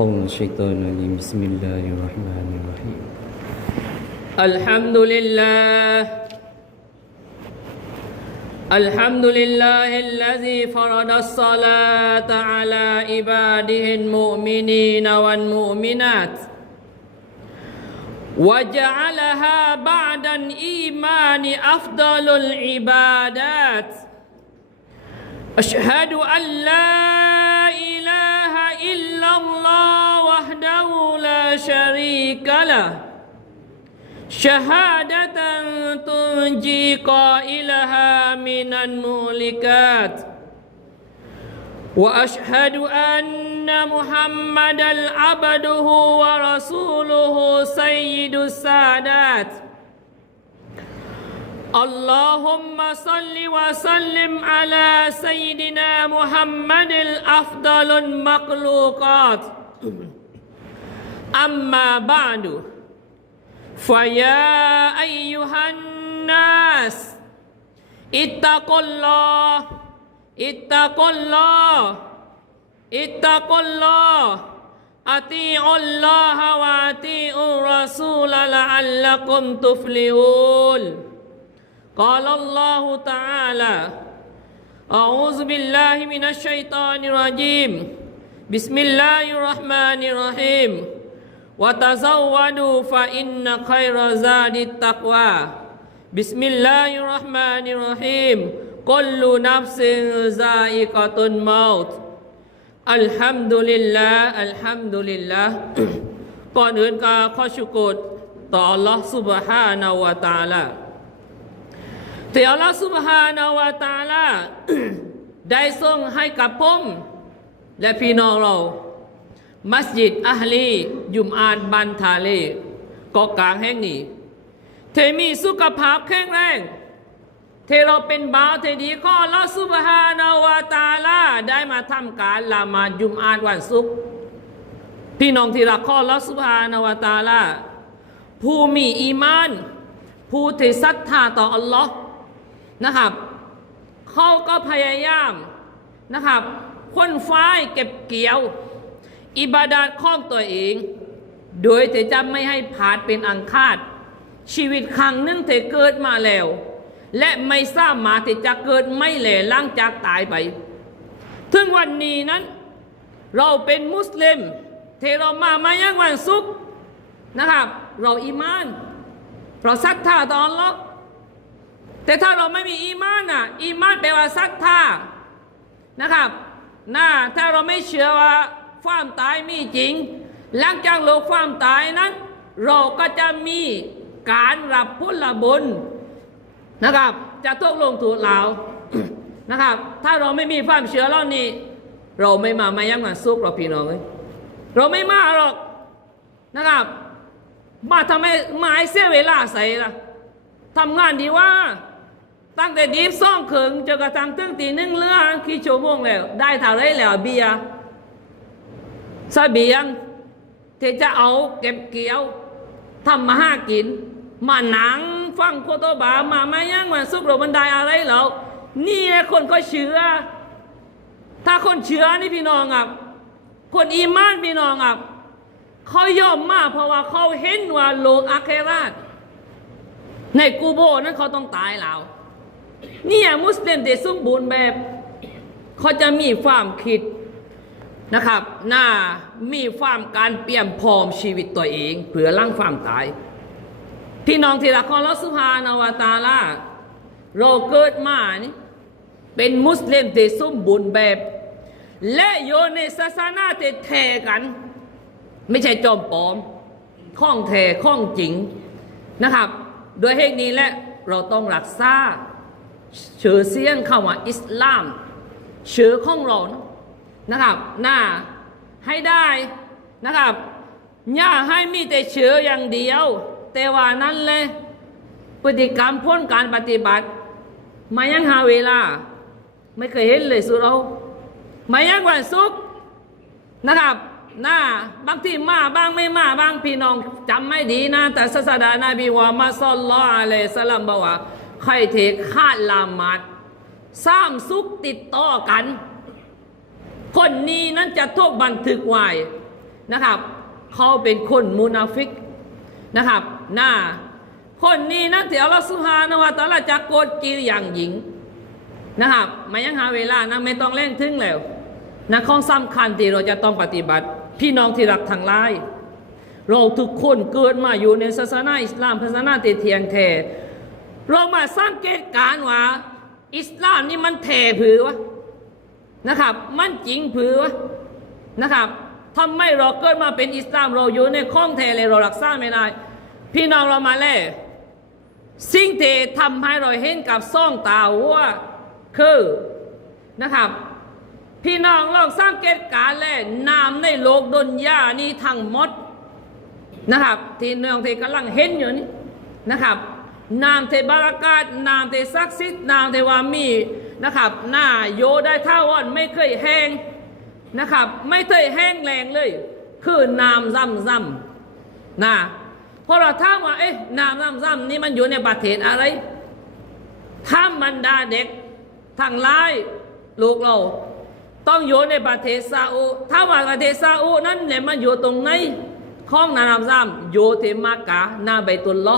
أعوذ الشيطان الرجيم. بسم الله الرحمن الرحيم. الحمد لله الحمد لله الذي فرض الصلاة على عباده المؤمنين والمؤمنات. وجعلها بعد الإيمان أفضل العبادات. أشهد أن لا الله وحده لا شريك له. شهادة تنجي قائلها من المهلكات. وأشهد أن محمدا عبده ورسوله سيد السادات. اللهم صل وسلم على سيدنا محمد الأفضل المخلوقات. أما بعد فيا أيها الناس اتقوا الله اتقوا الله اتقوا الله أطيعوا الله وأطيعوا الرسول لعلكم تفلحون. قال الله تعالى أعوذ بالله من الشيطان الرجيم بسم الله الرحمن الرحيم وتزودوا فإن خير زاد التقوى بسم الله الرحمن الرحيم كل نفس ذائقة الموت الحمد لله الحمد لله ก่อนอื่นก็ขอชุกรต่อ Allah سبحانه และ تعالى เที่อัลาสุบฮานาวาตาลาได้ทรงให้กับผมและพี่น้องเรา มัสยิดอัฮลี ยุมอานบันทาเลกอกลางแห่งนี้เทมีสุขภาพแข็งแรงเทเราเป็นบ่าวเทดีข้อลาสุบฮานาวาตาลาได้มาทำการละมายุมอานวันศุกร์พี่น้องที่รักข้อลาสุบฮานาวาตาลาผู้มีอีมาน ผู้ที่ศรัทธาต่ออัลลอฮ์ นะครับเขาก็พยายามนะครับค้นฟ้ายเก็บเกี่ยว อิบาดาตของตัวเอง โดยที่จะไม่ให้ผาดเป็นอังคาด ชีวิตครั้งหนึ่งที่เกิดมาแล้ว และไม่สาบมารถที่จะเกิดไม่แหล่หลังจากตายไป ถึงวันนี้นั้น เราเป็นมุสลิมที่เรามามายังวันศุกร์นะครับ เราอีมาน เราศรัทธาต่ออัลลอฮ์ แต่ถ้าเราไม่มีอีมานอะอีมานแปลว่าศรัทธานะครับน่าถ้าเราไม่เชื่อว่าความตายมีจริง หลังจากโลกความตายนั้น เราก็จะมีการรับผลบุญนะครับจะตกลงถูกเรานะครับ ถ้าเราไม่มีความเชื่อเหล่านี้ เราไม่มามายังงานซุกเราพี่น้องเลยเราไม่มาหรอกนะครับ มาทำไมมาเสียเวลาใส่ละทำงานดีว่า ตั้งแต่ดีฟซ่องเขิงจนกระทั่งตึ้งตีหนึ่งเรือกี่ชั่วโมงแล้วได้เท่าไรแล้วเบียร์เบียงที่จะเอาเก็บเกี่ยวทำมาห้ากิน มาหนังฟังโคโตบามาไม่ย่างวันสุกเราบันไดอะไรเหรอนี่คนก็เชื่อ ถ้าคนเชื่อนี่พี่น้องอะคนอีมานพี่น้องอะเขายอมมากเพราะว่าเขาเห็นว่าโลกอาเคราตในกูโบนั้นเขาต้องตายแล้ว เนี่ยมุสลิมที่สมบูรณ์แบบเขาจะมีความคิดนะครับน้ามีความการเปลี่ยนพร้อมชีวิตตัวเองเพื่อล่างความตาย พี่น้องที่รักของเราสุภานวตาลาเราเกิดมานี่เป็นมุสลิมที่สมบูรณ์แบบ และโยนในศาสนาที่แท้กัน ไม่ใช่จอมปลอมข้องแท้ข้องจริงนะครับ โดยเหตุนี้และเราต้องรักษา ชื่อเสียงเข้ามาอิสลามชื่อของเรานะนะครับหน้าให้ได้นะครับอย่าให้มีแต่เชื่ออย่างเดียว แต่ว่านั้นเลยพฤติกรรมพ้นการปฏิบัติมายังหาเวลา ไม่เคยเห็นเลยสุเรามายังวันศุกร์นะครับหน้าบางที่มาบ้างไม่มาบ้างพี่น้องจำไม่ดีนะ แต่ศาสดานาบีวามาซอลลอฮ์อะลัยสลามบอกว่า ใครเทคาลามัดสร้างสุขติดต่อกัน คนนี้นั้นจะถูกบันทึกไว้นะครับ เขาเป็นคนมุนาฟิกนะครับหน้าคนนี้นะที่อัลลอฮฺสุฮานวะตะอาลาจะโกดกีอย่างหญิงนะครับไม่ยังหาเวลานะไม่ต้องเล่นถึงแล้วนะข้อสำคัญที่เราจะต้องปฏิบัติ พี่น้องที่รักทั้งหลายเราทุกคนเกิดมาอยู่ในศาสนาอิสลามศาสนาเทียงแท้ เรามาสังเกตการณ์ว่า อิสลามนี่มันแท้ผือวะนะครับ มันจริงผือวะนะครับทำไมเราเกิดมาเป็นอิสลามเราอยู่ในข้องแท้เลยเรารักษาไม่ได้พี่น้องเรามาแล้วสิ่งที่ทำให้เราเห็นกับซ่องตาว่าคือนะครับ พี่น้องลองสังเกตการณ์แล้วน้ำในโลกดนยานี้ทั้งหมดนะครับ ที่น้องที่กำลังเห็นอยู่นี่นะครับ นามเทบารากัดนามเทศักดิ์สิทธิ์นามเทวามีนะครับหน้าโยได้ท่าวันไม่เคยแห้งนะครับ ไม่เคยแห้งแรงเลย คือนามซ้ำซ้ำๆนะพอเราถามว่าเอ๊ะนามซ้ำซ้ำๆนี่มันอยู่ในประเทศอะไรถ้ามันดาเด็กทางไล่ลูกเรา ต้องอยู่ในประเทศซาอุถ้าว่าประเทศซาอุนั้นเนี่ยมันอยู่ตรงไหนข้องนามซ้ำโยเทมักกะนาใบตุลลอ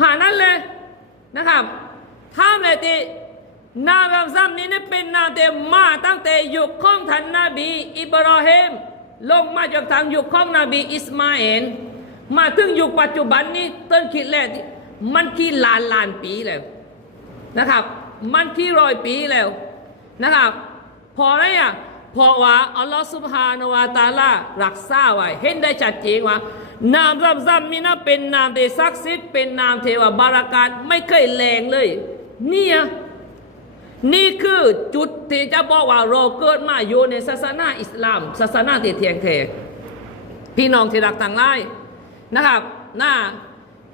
หานั้นเลยนะครับถ้าเลยที่นามซ้ำนี้เนี่เป็นนาเตมาตั้งแต่ยุคของท่านนาบีอิบราฮิมลงมาจากทางยุคของนบีอิสมาเอลมาถึงยุคปัจจุบันนี้ต้นคิดแรกมันกี่ล้านล้านปีแล้วนะครับ มันกี่ร้อยปีแล้วนะครับพออะไรอะพราะว่าอัลลอฮฺสุบฮานาวะตาลารักษาไว้เห็นได้ชัดเจนว่า นามซัมซัมนี่นะเป็นนามที่ศักดิ์สิทธิ์เป็นนามเทวบารากัดไม่เคยแรงเลย เนี่ยนี่คือจุดที่จะบอกว่าเราเกิดมาอยู่ในศาสนาอิสลาม ศาสนาที่เทียงแท้พี่น้องที่รักต่างหลายนะครับนะ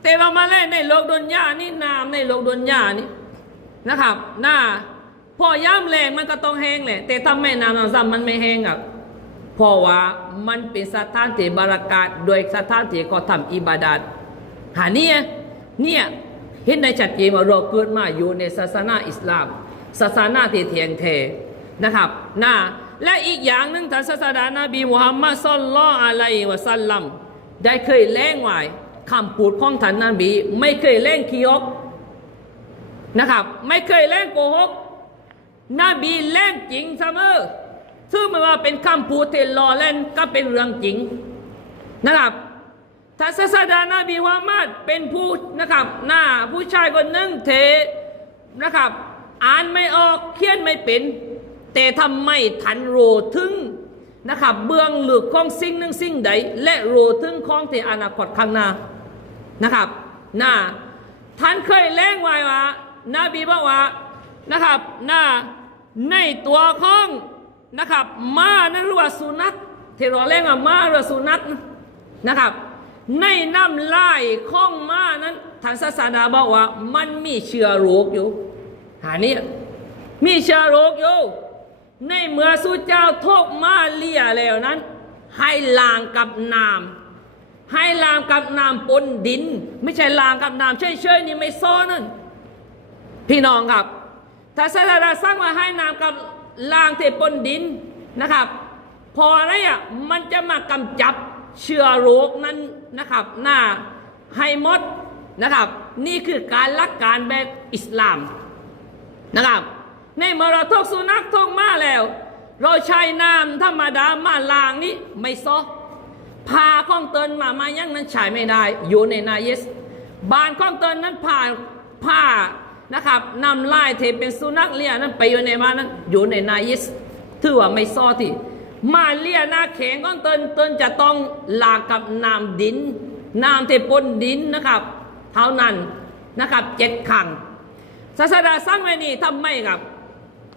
แต่เรามาเล่นในโลกดุนยานี่นามในโลกดุนยานี่นะครับนะพอย่ำแรงมันก็ต้องแห้งแหละแต่ถ้าไม่นำน้ำซ้ำมันไม่แห้งอะ เพราะว่ามันเป็นสถานที่บารักาศโดยสถานที่ก็ทำอิบาดัดหาเนี่ยเนี่ยเห็นในชัดเจนว่าเราเกิดมาอยู่ในศาสนาอิสลาม ศาสนาที่เทียงแท้นะครับนะและอีกอย่างหนึ่งท่านศาสดานาบีมุฮัมมัดซัลลัลออะลัยวะสัลลัมได้เคยแล้งไว้คำพูดของท่านนบี ไม่เคยแล้งขี้ยกนะครับ ไม่เคยแล้งโกหกนบีแล่นจริงเสมอ ซึ่งไม่ว่าเป็นคำพูดที่ล้อเล่นก็เป็นเรื่องจริงนะครับถ้าศาสดานาบีมุฮัมมัดเป็นผู้นะครับหน้าผู้ชายคนหนึ่งเทนะครับ อ่านไม่ออกเขียนไม่เป็น แต่ทำไมทันโรถึงนะครับเบื้องหลึกของสิ่งหนึ่งสิ่งใด และโรถึงของที่อนาคตข้างหน้านะครับหน้าท่านเคยแล้งไว้ว่านาบีบอกว่านะครับหน้าในตัวของ นะครับม้านั้นหรือว่าสุนัขที่เราเรียกว่าม้าหรือสุนัขนะครับ ในน้ำลายของม้านั้นทางศาสนาบอกว่า มันมีเชื้อโรคอยู่หานี่มีเชื้อโรคอยู่ในเมื่อสุเจ้าทกมาเลียแล้วนั้น ให้ล้างกับน้ำให้ล้างกับน้ำปนดิน ไม่ใช่ล้างกับน้ำเฉยๆนี่ไม่ซ้อนั่นพี่น้องครับถ้าศาสนาสร้างมาให้น้ำกับ ล่างเทปนดินนะครับ พออะไรอะมันจะมากำจับเชื้อโรคนั้นนะครับหน้าให้หมดนะครับ นี่คือการลักการแบบอิสลามนะครับ ในเมื่อเราทกสุนัขทกมาแล้ว เราใช้น้ำธรรมดามาล้างนี้ไม่ซอพาข้องเตินมามายังนั้นใช้ไม่ได้ อยู่ในนายส บานข้องเตินนั้นผ่าผ้า นะครับนำไลายเทเป็นสุนัขเลียนั้นไปอยู่ในมานั้นอยู่ในนายิสถือว่าไม่ซอที่มาเลียหน้าแข็งก็เตินเตินจะต้องลากับน้ำดินน้ำเทปนดินนะครับ เท่านั้นนะครับเจ็ดขังศาสดาสร้างไว้นี่ทำไมครับ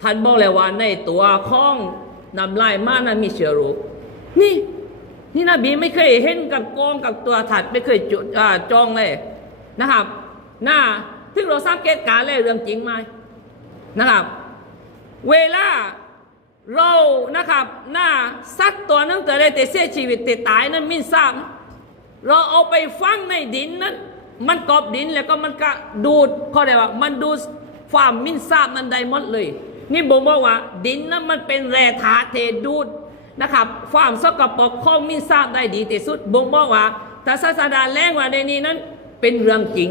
ท่านบอกเลยว่าในตัวของนำไลายมานั้นมีเชื้อโรคนี่นี่นบีไม่เคยเห็นกับกองกับตัวถัดไม่เคยจุอ่าจองเลยนะครับหน้า ซึ่งเราสังเกตการณ์เลยเรื่องจริงไหมนะครับ เวลาเรานะครับหน้าสัตว์ตัวนึงเกิดได้แต่เสียชีวิตแต่ตายนั้นมินทราบเราเอาไปฝังในดินนั้น มันกอบดินแล้วก็มันก็ดูดเขาเรียกว่ามันดูดความมินทราบนั้นได้หมดเลย นี่ผมบอกว่า ดินนั้นมันเป็นแร่ธาตุเทดูดนะครับ ความสกปรกของมินทราบได้ดีที่สุดบ่งบอกว่าถ้าศาสดาแรงว่าในนี้นั้นเป็นเรื่องจริง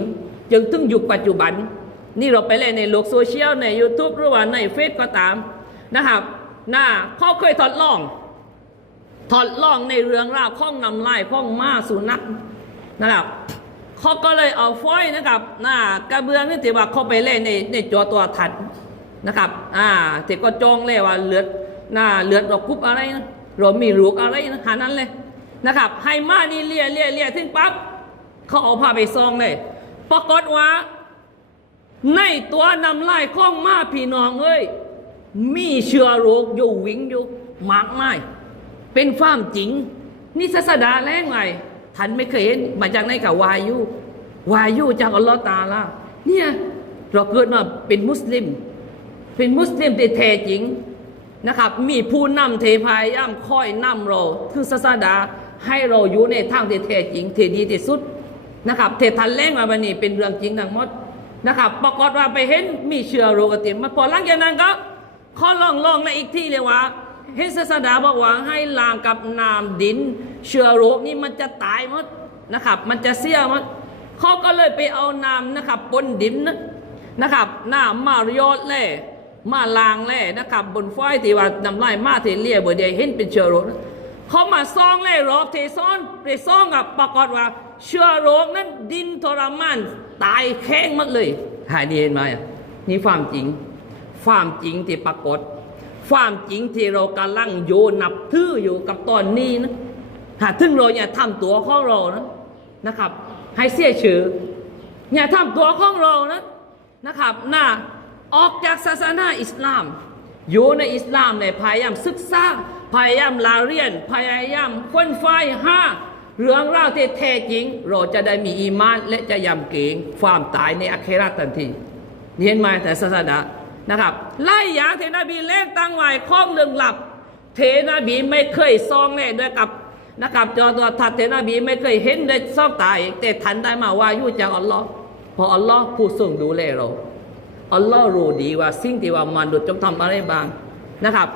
จึงถึงยุคปัจจุบัน นี่เราไปเล่นในโลกโซเชียลใน YouTube หรือว่าในเฟซก็ตามนะครับน่าเขาเคยทดลองทดลองในเรื่องราวข้องนำลายข้องม้าสุนัขนะครับเขาก็เลยเอาฟอยนะครับน้ากระเบื้องนี่ถือว่าเขาไปเล่นในในจอตัวทัดนะครับอ่าถือก็จองเลยว่าเลือดน้าเลือดดอกกุบอะไรนะเรามีลูกอะไรนะหานั้นเลยนะครับ ให้มานี่เลียเลียเลียถึงปั๊บเขาเอาผ้าไปซองเลย ปรากฏว่า ในตัวนำลายข้องมาพี่น้องเอ้ย มีเชื้อโรคอยู่วิ่งอยู่มากมายเป็นความจริง นี่ศาสดาแรงไงท่านไม่เคยเห็นมาจากไหนกับวายุ วายุจากอัลลอฮ์ตาลาเนี่ยเราเกิดมาเป็นมุสลิม เป็นมุสลิมที่แท้จริงนะครับ มีผู้นำเทพายย่ำคอยนำเราคือศาสดาให้เราอยู่ในทางที่แท้จริงที่ดีที่สุด นะครับเททันแรงมาวันนี้เป็นเรื่องจริงทั้งหมดนะครับปรากฏว่าไปเห็นมีเชื้อโรคติดมาพอหลังจากนั้นก็ขอลองลองในอีกที่เลยว่าเห็นศาสดาบอกว่าให้ล้างกับน้ำดิน เชื้อโรคนี่มันจะตายหมดนะครับ มันจะเสียหมดเขาก็เลยไปเอาน้ำนะครับบนดินนะนะครับน้ำมาโยดแล่มาล้างแล่นะครับ บนฝ้ายที่ว่าน้ำลายมาเทเลียบ่ได้เห็นเป็นเชื้อโรคนเขามาซองแล่รอบเทซ้อนไปซองกับปรากฏว่า เชื้อโรคนั้นดินทรมานตายแข้งหมดเลยหายดีเห็นไหมนี่ความจริง ความจริงที่ปรากฏ ความจริงที่เรากำลังโยนับถืออยู่กับตอนนี้นะหากถึงเราอย่าทำตัวของเรานะนะครับ ให้เสียชื่ออย่าทำตัวของเรานะนะครับน่าออกจากศาสนาอิสลามอยู่ในอิสลามในพยายามศึกษาพยายามลาเรียน พยายามค้นไฟห้า เรื่องราวที่แท้จริง เราจะได้มีอีมาน และจะยำเกรงความตายในอาเคราทันทีเห็นไหมแต่ศาสนานะครับไล่ยาเทนบีเล่นตั้งไว้ข้องเรื่องหลับ เทนบีไม่เคยซองแน่ด้วยกับนะครับจอตัวทัดเทนบีไม่เคยเห็นได้ซอกตายแต่ทันได้มาว่ายู่จากอัลลอฮ์พราะอัลลอฮ์ผู้ทรงดูแลเราอัลลอฮ์รู้ดีว่าสิ่งที่ว่ามนุษย์จะทำอะไรบ้างนะครับ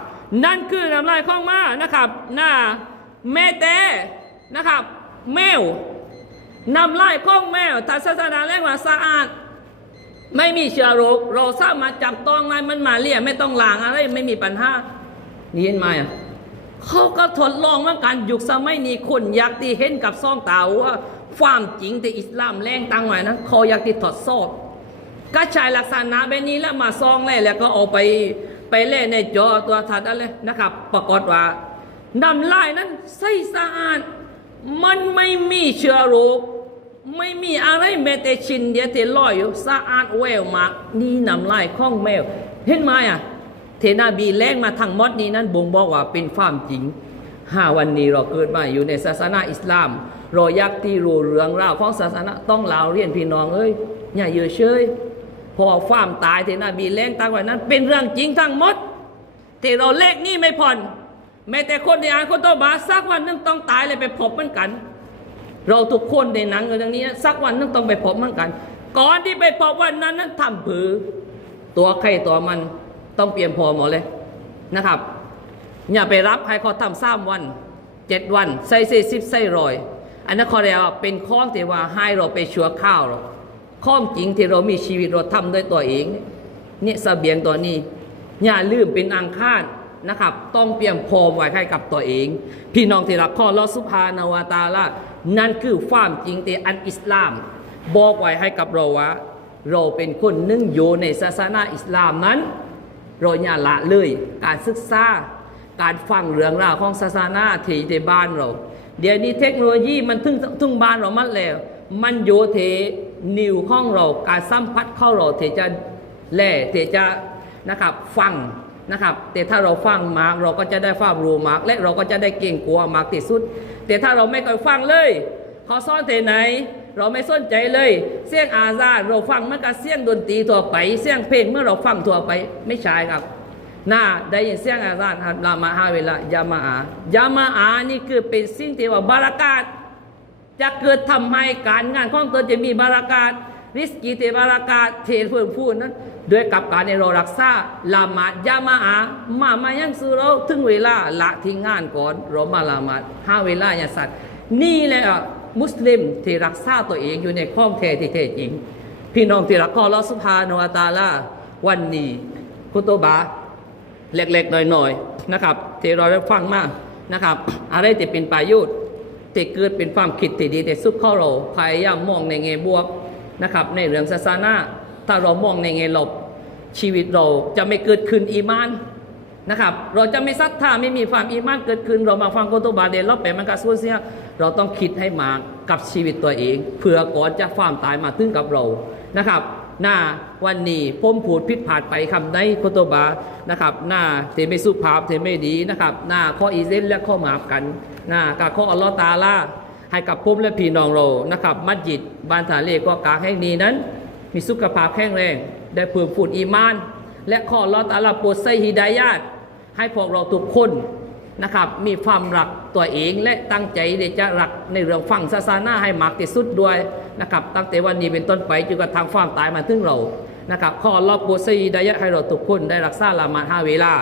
นั่นคือน้ำลายข้องมานะครับหน้าแม่แต่ นะครับแมวนำลายข้องแมวทัศาสนาเรียกว่าสะอาด ไม่มีเชื้อโรคเราสามารถจับต้องได้มันมาเรียไม่ต้องล้างอะไรไม่มีปัญหานี่เห็นไหมอะเขาก็ทดลองเหมือนกันยุคสมัยนี้คนอยากที่เห็นกับซ่องตาว่าความจริงที่อิสลามแรงตั้งไว้นะเขาอยากที่ทดสอบก็ใช้ลักษณะแบบนี้แล้วมาซองเลยแล้วก็เอาไปไปเล่นในจอตัวทัดอะไรนะครับ ปรากฏว่าน้ำลายนั้นใสสะอาด มันไม่มีเชื้อโรคไม่มีอะไรแม้แต่ชิ้นเดียวที่ลอยอยู่สะอาดแววมากนี่น้ำลายข้องแมว เห็นไหมอะ เทนาบีแรงมาทั้งมดนี้นั้นบ่งบอกว่าเป็นความจริงห้าวันนี้เราเกิดมาอยู่ในศาสนาอิสลามเราอยากที่รู้เรื่องราวของศาสนาต้องลาวเรียนพี่น้องเอ้ยอย่าเยอะเชยพอความตายเทนาบีแรงตั้งไว้นั้น เป็นเรื่องจริงทั้งหมดที่เราเลขนี่ไม่ผ่อน แม้แต่คนที่อ่านคนโตบาสักวันนึงต้องตายเลยไปพบเหมือนกัน เราทุกคนในหนังอยู่ตรงนี้สักวันนึงต้องไปพบเหมือนกัน ก่อนที่ไปพบวันนั้นนั้นทำผือ ตัวใครตัวมันต้องเปลี่ยนพอหมดเลยนะครับ อย่าไปรับให้เขาทำสามวันเจ็ดวันใส่เศษสิบใส่รอย อันนั้นเขาเรียกว่าเป็นข้อที่ว่าให้เราไปชัวข้าวเราข้องจริงที่เรามีชีวิตเราทำด้วยตัวเองเนี่ยเสบียงตัวนี้ อย่าลืมเป็นอังคาร นะครับ ต้องเตรียมพร้อมไว้ให้กับตัวเอง พี่น้องที่รักข้อลอสุภานาวาตาละนั่นคือความจริงที่อันอิสลาม บอกไว้ให้กับเราว่า เราเป็นคนนึ่งอยู่ในศาสนาอิสลามนั้น เราอย่าละเลยการศึกษาการฟังเรื่องราวของศาสนาที่ในบ้านเรา เดี๋ยวนี้เทคโนโลยีมันถึงถึงบ้านเรามัดแล้ว มันโยเทนิวของเราการสัมผัสเข้าเราเทจะแล่เทจะนะครับฟัง นะครับ แต่ถ้าเราฟังมาร์กเราก็จะได้ความรู้มาร์กและเราก็จะได้เก่งกลัวมาร์กที่สุด แต่ถ้าเราไม่เคยฟังเลยเขาซ่อนเทไหน เราไม่สนใจเลย เสียงอาซาเราฟังมันก็เสียงดนตรีทั่วไป เสียงเพลงเมื่อเราฟังทั่วไปไม่ใช่ครับน่าได้ยินเสียงอาซาลามาฮาเวลายามาอายามาอานี่คือเป็นสิ่งที่ว่าบารักาตจะเกิดทำให้การงานของตนจะมีบารากาศ ริสกีเทบารากาเทเพื่อนพูดนั้นด้วยกับการในเรารักษาละหมาดยามาอามามายังซื้อเราถึงเวลาละทิ้งงานก่อนเรามาละหมาดห้าเวลาอย่าสัตว์นี่แหละมุสลิมที่รักษาตัวเองอยู่ในข้องแท้ที่แท้จริง พี่น้องที่รักก็ลอสุภาโนวตาลาวันนี้คุตบาเล็กๆหน่อยๆนะครับที่เราได้ฟังมากนะครับ อะไรที่เป็นประโยชน์ที่เกิดเป็นความคิดที่ดีแต่สุดข้อเราพยายามมองในแง่บวก นะครับในเรื่องศาสนาถ้าเรามองในแง่ลบชีวิตเราจะไม่เกิดขึ้นอีมานนะครับเราจะไม่ศรัทธาไม่มีความอีมานเกิดขึ้น เรามาฟังโกโตบาเดนเราแปลมันกาสูเสียเราต้องคิดให้มากกับชีวิตตัวเองเพื่อก่อนจะความตายมาถึงกับเรานะครับหน้าวันนี้ผมพูดผิดพลาดไปคำในโคโตบานะครับหน้าเทไม่สุภาพเทไม่ดีนะครับหน้าข้ออีเซนและข้อหมาบกันหน้ากาข้ออัลลอฮ์ตาลา ให้กับผมและพี่น้องเรานะครับ มัสยิดบานทาเลก็กาแห่งนี้นั้น มีสุขภาพแข็งแรง ได้เพิ่มฟูดอีมาน และข้ออัลอตาลาโปรดใส่ฮิดายาตให้พวกเราทุกคนนะครับ มีความรักตัวเองและตั้งใจที่จะรักในเรื่องฟังศาสนาให้มากที่สุดด้วยนะครับ ตั้งแต่วันนี้เป็นต้นไปจนกระทั่งความตายมาถึงเรานะครับข้อรอบโบซีดายะให้เราทุกคนได้รักษาละมาห้าเวลา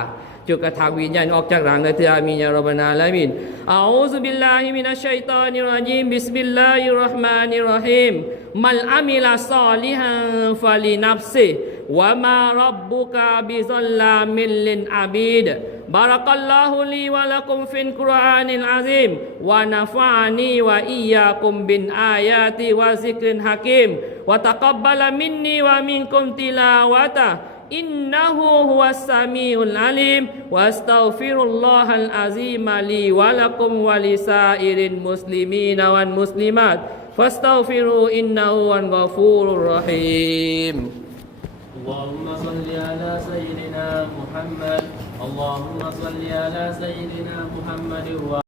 จนกระทั่งวิญญาณออกจากร่างในเทืออามีนยารับบานาละมินอาอูซุบิลลาฮิมินัชชัยตานิรราจีมบิสมิลลาฮิรเราะห์มานิรเราะฮีมมัลอามิลาซอลิฮันฟาลินัฟซิ وما ربك بظلام للعبيد بارك الله لي ولكم في القرآن العظيم ونفعني وإياكم بالآيات وذكر حكيم وتقبل مني ومنكم تلاوته إنه هو السميع العليم وأستغفر الله العظيم لي ولكم ولسائر المسلمين والمسلمات. فاستغفروا إنه هو الغفور الرحيم. اللهم صل على سيدنا محمد. اللهم صل على سيدنا محمد